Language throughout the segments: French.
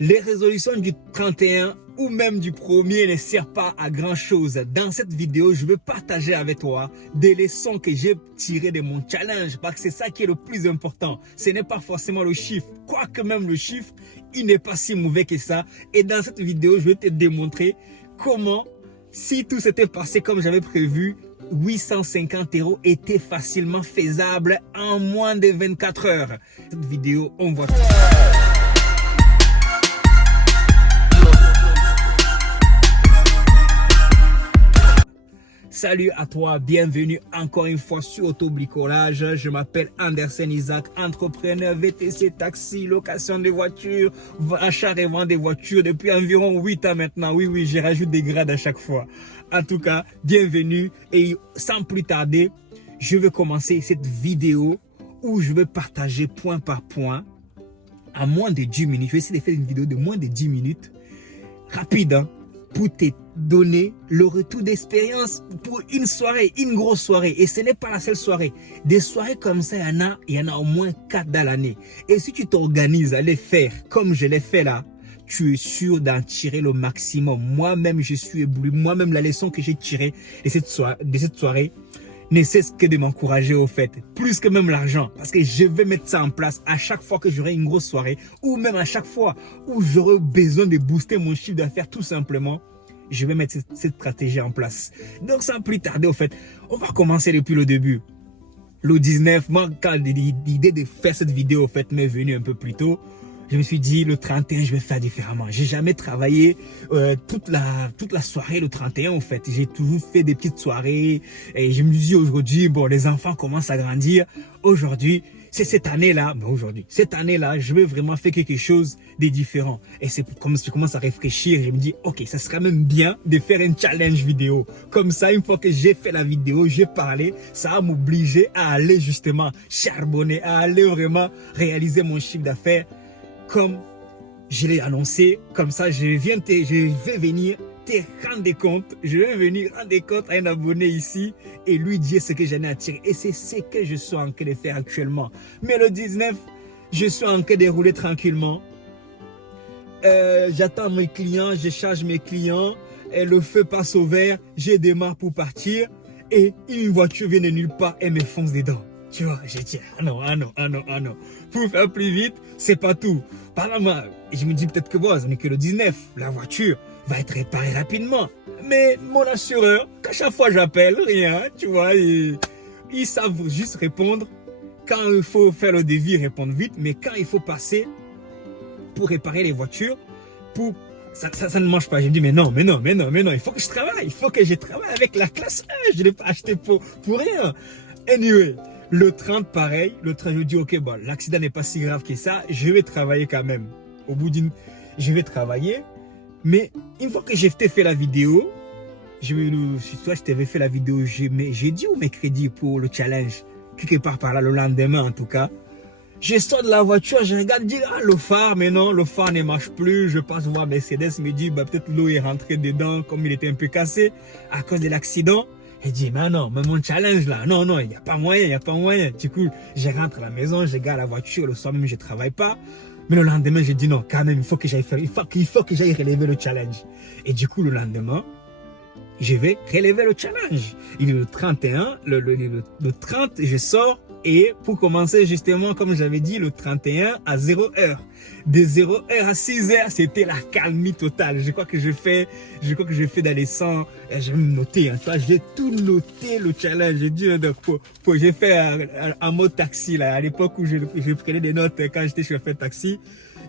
Les résolutions du 31 ou même du 1er ne servent pas à grand chose. Dans cette vidéo, je veux partager avec toi des leçons que j'ai tirées de mon challenge parce que c'est ça qui est le plus important. Ce n'est pas forcément le chiffre. Quoique même le chiffre, il n'est pas si mauvais que ça. Et dans cette vidéo, je vais te démontrer comment, si tout s'était passé comme j'avais prévu, 850 € était facilement faisable en moins de 24 heures. Cette vidéo, on voit tout. Salut à toi, bienvenue encore une fois sur Autobricolage. Je m'appelle Anderson Isaac, entrepreneur VTC, taxi, location de voitures, achat et vente de voitures depuis environ 8 ans maintenant. Oui, je rajoute des grades à chaque fois. En tout cas, bienvenue et sans plus tarder, je vais commencer cette vidéo où je vais partager point par point à moins de 10 minutes. Je vais essayer de faire une vidéo de moins de 10 minutes, rapide, hein, pour te donner le retour d'expérience pour une soirée, une grosse soirée. Et ce n'est pas la seule soirée. Des soirées comme ça, il y en a au moins 4 dans l'année. Et si tu t'organises à les faire comme je l'ai fait là, tu es sûr d'en tirer le maximum. Moi-même, je suis ébloui. Moi-même, la leçon que j'ai tirée de cette soirée ne cesse que de m'encourager au fait, plus que même l'argent, parce que je vais mettre ça en place à chaque fois que j'aurai une grosse soirée, ou même à chaque fois où j'aurai besoin de booster mon chiffre d'affaires tout simplement, je vais mettre cette stratégie en place. Donc sans plus tarder au fait, on va commencer depuis le début. Le 19, moi quand l'idée de faire cette vidéo au fait m'est venue un peu plus tôt, je me suis dit, le 31, je vais faire différemment. J'ai jamais travaillé toute la soirée le 31, en fait. J'ai toujours fait des petites soirées. Et je me dis aujourd'hui, bon, les enfants commencent à grandir. Aujourd'hui, c'est cette année-là, cette année-là, je vais vraiment faire quelque chose de différent. Et c'est comme je commence à réfléchir, je me dis, ok, ça serait même bien de faire un challenge vidéo. Comme ça, une fois que j'ai fait la vidéo, j'ai parlé, ça va m'obliger à aller justement charbonner, à aller vraiment réaliser mon chiffre d'affaires. Comme je l'ai annoncé, comme ça, je vais venir te rendre compte, je vais venir rendre compte à un abonné ici et lui dire ce que j'en ai à tirer. Et c'est ce que je suis en train de faire actuellement. Mais le 19, je suis en train de rouler tranquillement. J'attends mes clients, je charge mes clients, et le feu passe au vert, je démarre pour partir et une voiture vient de nulle part et me fonce dedans. Tu vois, j'ai dit, ah non. Pour faire plus vite, c'est pas tout. Par là, je me dis peut-être que bon, on n'est que le 19. La voiture va être réparée rapidement. Mais mon assureur, qu'à chaque fois j'appelle, rien, tu vois, ils savent juste répondre. Quand il faut faire le devis, ils répondent vite. Mais quand il faut passer pour réparer les voitures, ça ne marche pas. Je me dis, mais non, il faut que je travaille. Il faut que je travaille avec la classe 1. Je ne l'ai pas acheté pour rien. Anyway. Le 30, pareil. Le 30, je me dis, ok, bon, l'accident n'est pas si grave que ça. Je vais travailler quand même. Au bout je vais travailler. Mais une fois que j'ai fait la vidéo, je t'avais fait la vidéo, j'ai dit où mes crédits pour le challenge. Quelque part par là, le lendemain en tout cas. Je sors de la voiture, je regarde, je dis, ah, le phare, mais non, le phare ne marche plus. Je passe voir Mercedes, me dit, bah, peut-être l'eau est rentrée dedans, comme il était un peu cassé à cause de l'accident. Et dit, mais non, mais mon challenge là, non, il n'y a pas moyen. Du coup, je rentre à la maison, je garde la voiture, le soir même, je ne travaille pas. Mais le lendemain, j'ai dit non, quand même, il faut que j'aille relever le challenge. Et du coup, le lendemain, je vais relever le challenge. Il est le 31, le 30, je sors. Et pour commencer justement, comme j'avais dit, le 31 à 0h. De 0h à 6h, c'était la calmie totale. Je crois que je fais dans les 100, j'ai même noté, hein, tu vois, j'ai tout noté le challenge. J'ai dit, j'ai fait en mode taxi, là, à l'époque où je prenais des notes quand j'étais chauffeur de taxi.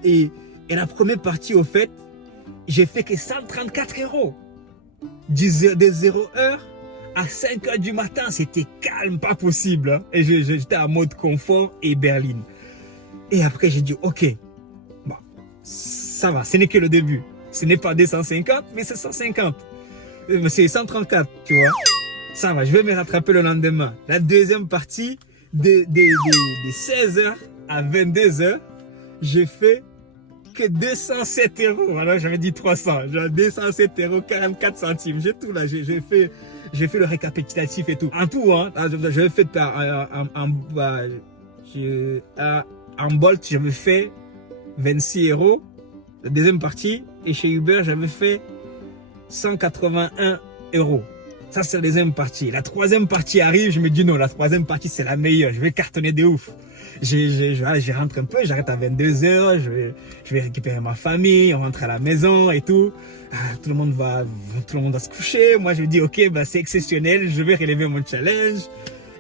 Et la première partie, au fait, j'ai fait que 134 €. De 0h à 5h du matin, c'était calme, pas possible. Hein? Et j'étais en mode confort et berline. Et après, j'ai dit, ok, bon, ça va, ce n'est que le début. Ce n'est pas 250, mais c'est 150. C'est 134, tu vois. Ça va, je vais me rattraper le lendemain. La deuxième partie, de 16h à 22h, j'ai fait que 207 €. Alors j'avais dit 300. Genre 207 € 44 centimes. J'ai tout là. J'ai fait le récapitulatif et tout. En tout, hein, j'avais fait en Bolt, j'avais fait 26 €. la deuxième partie. Et chez Uber, j'avais fait 181 €. Ça, c'est la deuxième partie. La troisième partie arrive, je me dis non, la troisième partie, c'est la meilleure. Je vais cartonner de ouf. Je rentre un peu, j'arrête à 22 h, je vais récupérer ma famille, on rentre à la maison et tout. Tout le monde va se coucher. Moi, je me dis, ok, bah, c'est exceptionnel, je vais relever mon challenge.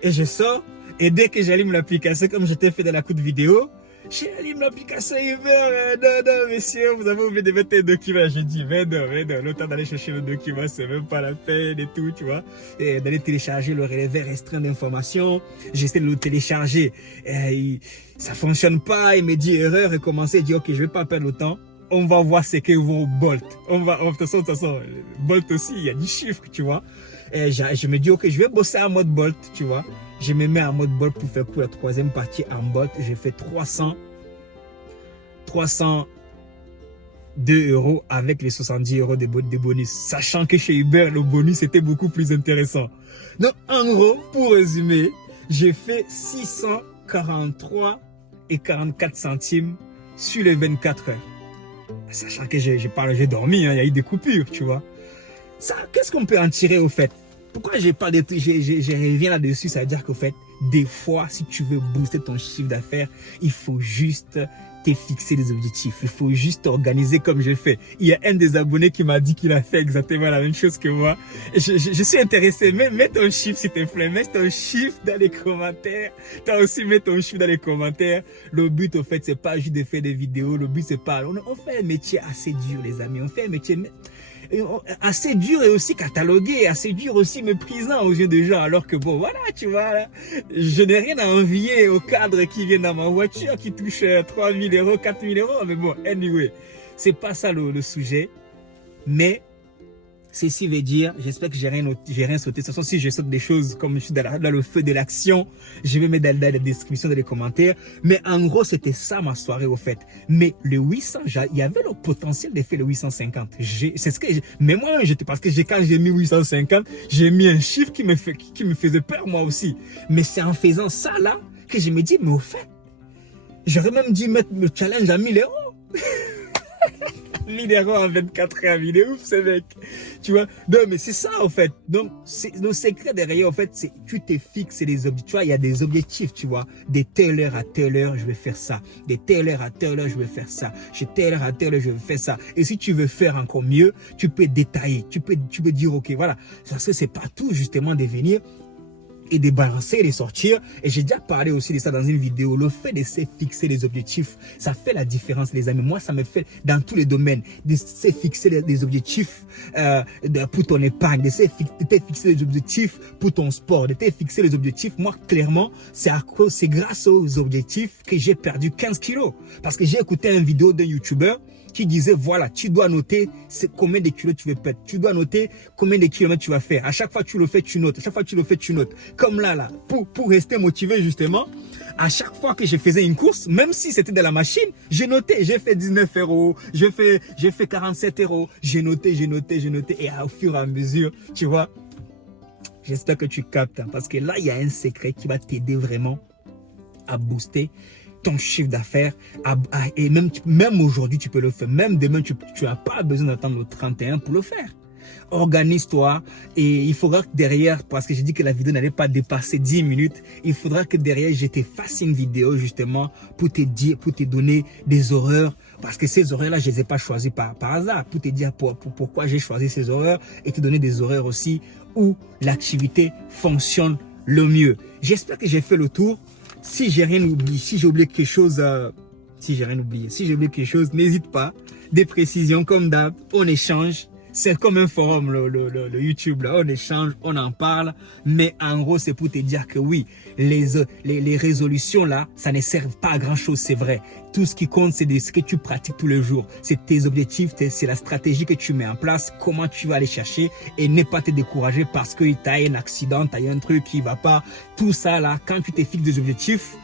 Et je sors. Et dès que j'allume l'application, comme j'étais fait dans la coupe vidéo, j'allume l'application Uber. Non, messieurs, vous avez oublié de mettre un document. J'ai dit, mais non, le temps d'aller chercher le document, c'est même pas la peine et tout, tu vois. Et d'aller télécharger le relevé restreint d'informations. J'essaie de le télécharger. Et ça fonctionne pas. Il me dit erreur, recommencer. Il dit, ok, je vais pas perdre le temps. On va voir ce que vaut Bolt. De toute façon, Bolt aussi, il y a du chiffre, tu vois. Et je me dis, ok, je vais bosser en mode Bolt, tu vois. Je me mets en mode Bolt pour faire pour la troisième partie en Bolt. J'ai fait 302 € avec les 70 € de bonus. Sachant que chez Uber, le bonus était beaucoup plus intéressant. Donc, en gros, pour résumer, j'ai fait 643 et 44 centimes sur les 24 heures. Sachant que j'ai dormi, hein, il y a eu des coupures, tu vois. Ça, qu'est-ce qu'on peut en tirer au fait? Pourquoi je reviens là-dessus? Ça veut dire qu'au fait, des fois, si tu veux booster ton chiffre d'affaires, il faut juste te fixer des objectifs. Il faut juste t'organiser comme j'ai fait. Il y a un des abonnés qui m'a dit qu'il a fait exactement la même chose que moi. Et je suis intéressé. Mets ton chiffre, s'il te plaît. Mets ton chiffre dans les commentaires. Toi aussi, mets ton chiffre dans les commentaires. Le but, au fait, c'est pas juste de faire des vidéos. Le but, c'est pas... On fait un métier assez dur, les amis. On fait un métier assez dur et aussi catalogué, assez dur aussi méprisant aux yeux des gens, alors que bon, voilà, tu vois, là, je n'ai rien à envier au cadre qui vient dans ma voiture, qui touche 3 000 €, 4 000 €, mais bon, anyway, c'est pas ça le sujet, mais ceci veut dire, j'espère que j'ai rien sauté. De toute façon, si je saute des choses comme je suis dans le feu de l'action, je vais mettre dans la description, dans les commentaires. Mais en gros, c'était ça ma soirée au fait. Mais le 800, il y avait le potentiel de faire le 850. C'est ce que mais moi, parce que quand j'ai mis 850, j'ai mis un chiffre qui me faisait peur moi aussi. Mais c'est en faisant ça là que je me dis, mais au fait, j'aurais même dû mettre le challenge à 1 000 €. 1 000 € en 24 heures, il est ouf ce mec, tu vois. Non mais c'est ça en fait. Donc le secret derrière en fait, c'est tu te fixes des objectifs. Tu vois, il y a des objectifs, tu vois. De telle heure à telle heure, je vais faire ça. De telle heure à telle heure, je vais faire ça. De telle heure à telle heure, je vais faire ça. Et si tu veux faire encore mieux, tu peux détailler. Tu peux dire ok voilà, parce que c'est pas tout justement de venir et de balancer et de sortir. Et j'ai déjà parlé aussi de ça dans une vidéo. Le fait de se fixer des objectifs, ça fait la différence, les amis. Moi, ça me fait dans tous les domaines. De se fixer des objectifs pour ton épargne, de te fixer des objectifs pour ton sport, de te fixer les objectifs. Moi, clairement, c'est grâce aux objectifs que j'ai perdu 15 kilos. Parce que j'ai écouté une vidéo d'un YouTuber qui disait, voilà, tu dois noter combien de kilos tu veux perdre. Tu dois noter combien de kilomètres tu vas faire. À chaque fois que tu le fais, tu notes. À chaque fois que tu le fais, tu notes. Comme là, pour rester motivé, justement, à chaque fois que je faisais une course, même si c'était de la machine, j'ai noté. J'ai fait 19 €, j'ai fait 47 €. J'ai noté. Et au fur et à mesure, tu vois, j'espère que tu captes. Hein, parce que là, il y a un secret qui va t'aider vraiment à booster ton chiffre d'affaires. Et même aujourd'hui, tu peux le faire. Même demain, tu n'as pas besoin d'attendre le 31 pour le faire. Organise-toi et il faudra que derrière, parce que j'ai dit que la vidéo n'allait pas dépasser 10 minutes, il faudra que derrière, je te fasse une vidéo justement pour te donner des horaires. Parce que ces horaires-là, je ne les ai pas choisis par hasard. Pour te dire pourquoi j'ai choisi ces horaires et te donner des horaires aussi où l'activité fonctionne le mieux. J'espère que j'ai fait le tour. Si j'ai rien oublié, si j'ai oublié quelque chose, n'hésite pas. Des précisions comme d'hab, on échange. C'est comme un forum, le YouTube, là. On échange, on en parle. Mais en gros, c'est pour te dire que oui, les résolutions là, ça ne sert pas à grand chose, c'est vrai. Tout ce qui compte, c'est ce que tu pratiques tous les jours. C'est tes objectifs, c'est la stratégie que tu mets en place, comment tu vas aller chercher et ne pas te décourager parce que tu as un accident, tu as un truc qui ne va pas. Tout ça là, quand tu te fixes des objectifs,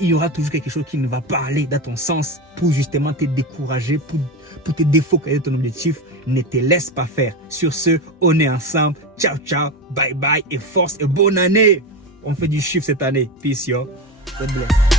il y aura toujours quelque chose qui ne va pas aller dans ton sens pour justement te décourager, pour te défocaliser ton objectif. Ne te laisse pas faire. Sur ce, on est ensemble. Ciao, ciao, bye bye et force et bonne année. On fait du chiffre cette année. Peace, yo. God bless.